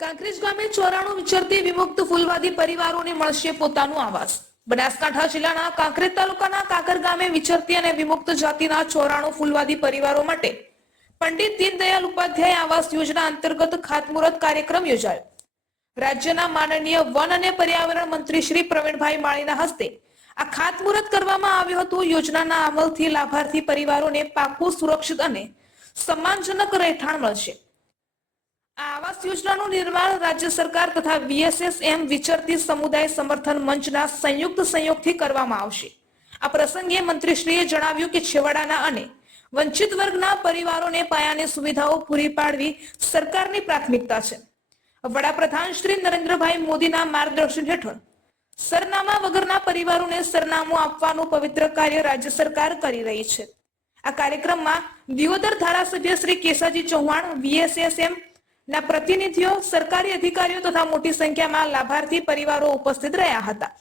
કાંકરેજ ગામે 94 વિચરતી વિમુક્ત ફૂલવાદી પરિવારોને મળશે પોતાનું આવાસ। બનાસકાંઠા જિલ્લાના કાંકરેજ તાલુકાના કાકર ગામે વિચરતી અને વિમુક્ત જાતિના 94 ફૂલવાદી પરિવારો માટે પંડિત દીનદયાળ ઉપાધ્યાય આવાસ યોજના અંતર્ગત ખાતમુહૂર્ત કાર્યક્રમ યોજાયો। રાજ્યના માનનીય વન અને પર્યાવરણ મંત્રી શ્રી પ્રવીણભાઈ માળીના હસ્તે આ ખાતમુહૂર્ત કરવામાં આવ્યું હતું। યોજનાના અમલથી લાભાર્થી પરિવારોને પાકું, સુરક્ષિત અને સન્માનજનક રહેઠાણ મળશે। આ આવાસ યોજનાનું નિર્માણ રાજ્ય સરકાર તથા VSSM વિચરતી સમુદાય સમર્થન મંચના સંયુક્ત સહયોગથી કરવામાં આવશે। આ પ્રસંગે મંત્રીશ્રીએ જણાવ્યું કે છેવાડાના અને વંચિત વર્ગના પરિવારોને પાયાની સુવિધાઓ પૂરી પાડવી સરકારની પ્રાથમિકતા છે। વડાપ્રધાન શ્રી નરેન્દ્રભાઈ મોદીના માર્ગદર્શન હેઠળ સરનામા વગરના પરિવારોને સરનામું આપવાનું પવિત્ર કાર્ય રાજ્ય સરકાર કરી રહી છે। આ કાર્યક્રમમાં દિયોદર ધારાસભ્ય શ્રી કેસાજી ચૌહાણ, VSSM ના પ્રતિનિધિઓ, સરકારી અધિકારીઓ તથા મોટી સંખ્યામાં લાભાર્થી પરિવારો ઉપસ્થિત રહ્યા હતા।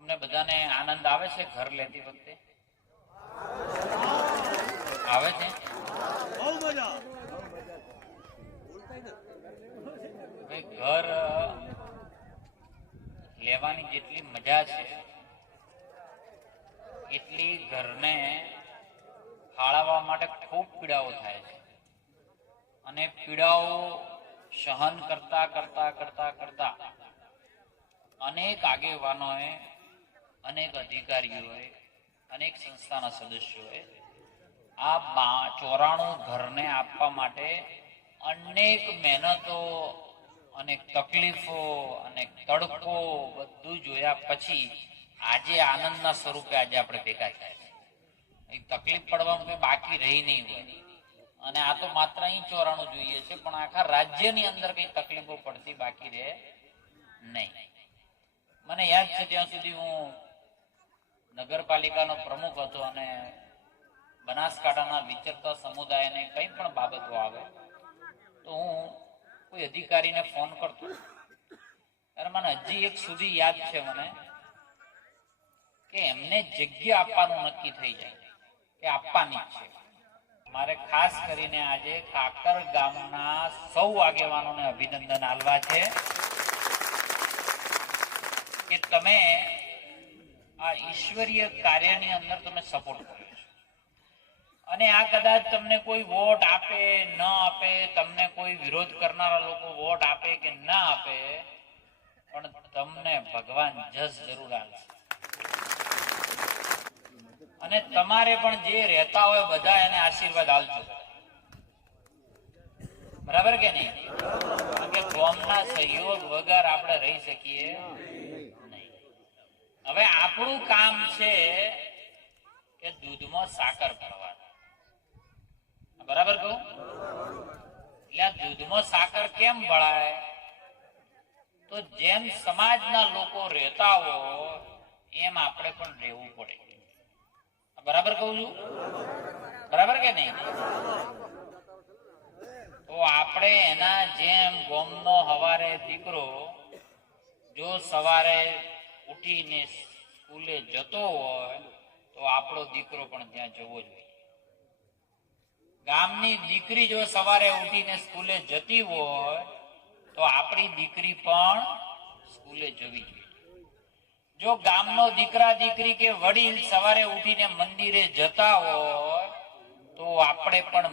અમને બધાને આનંદ આવે છે ઘર લેતી વખતે? આવે છે? બહુ મજા। ઘર લેવાની જેટલી મજા છે એટલી ઘરને ફાળવવા માટે ખૂબ પીડાઓ થાય છે અને પીડાઓ સહન કરતા કરતા કરતા કરતા અનેક આગેવાનોએ, અનેક અધિકારીઓએ, અનેક સંસ્થાના સદસ્યોએ આ 94 ઘરને આપવા માટે અનેક મહેનતો, અનેક તકલીફો, અનેક તડકો બધું જોયા પછી આજે આનંદના સ્વરૂપે આજે આપણે ભેગા થયા છે। તકલીફ પડવામાં કઈ બાકી રહી નહીં હોય અને આ તો માત્ર અહીં 94 જોઈએ છે, પણ આખા રાજ્યની અંદર કઈ તકલીફો પડતી બાકી રહે નહીં। મને યાદ છે ત્યાં સુધી હું નગરપાલિકાનો પ્રમુખ હતો અને બનાસકાંઠાના વિચરતા સમુદાયને કઈ પણ બાબતો આવે તો હું કોઈ અધિકારીને ફોન કરતો ત્યારે મને હજી એક સુધી યાદ છે મને કે એમને જગ્યા આપવાનું નક્કી થઈ જાય કે આપવાની છે। મારે ખાસ કરીને આજે કાકર ગામના સૌ આગેવાનોને અભિનંદન આલવા છે કે તમે આ ઈશ્વરીય કાર્યની અંદર તમે સપોર્ટ કર્યો છે અને આ કદાચ તમને કોઈ વોટ આપે ન આપે, તમને કોઈ વિરોધ કરનારા લોકો વોટ આપે કે ના આપે, પણ તમને ભગવાન જસ જરૂર આપશે અને તમારે પણ જે રહેતા હોય બધા એને આશીર્વાદ આપજો, બરાબર કે નહીં? કે કોમના સહયોગ વગર આપણે રહી શકીએ નહીં। હવે આપણું કામ છે કે દૂધમાં સાકર ભરવાની, બરાબર કહું? એટલે આ દૂધમાં સાકર કેમ ભળાય? તો જેમ સમાજના લોકો રહેતા હોય એમ આપણે પણ રહેવું પડે, બરાબર કહું છું? બરાબર કે નહીં? તો આપણે એના જેમ ગોમનો હવારે દીકરો જો સવારે ઉઠીને સ્કૂલે જતો હોય તો આપણો દીકરો પણ ત્યાં જવો જોઈએ। ગામની દીકરી જો સવારે ઉઠીને સ્કૂલે જતી હોય તો આપણી દીકરી પણ સ્કૂલે જવી જોઈએ। જો ગામનો દીકરા દીકરી કે વડીલ સવારે ઉઠીને મંદિરે જતા હોય તો આપણે પણ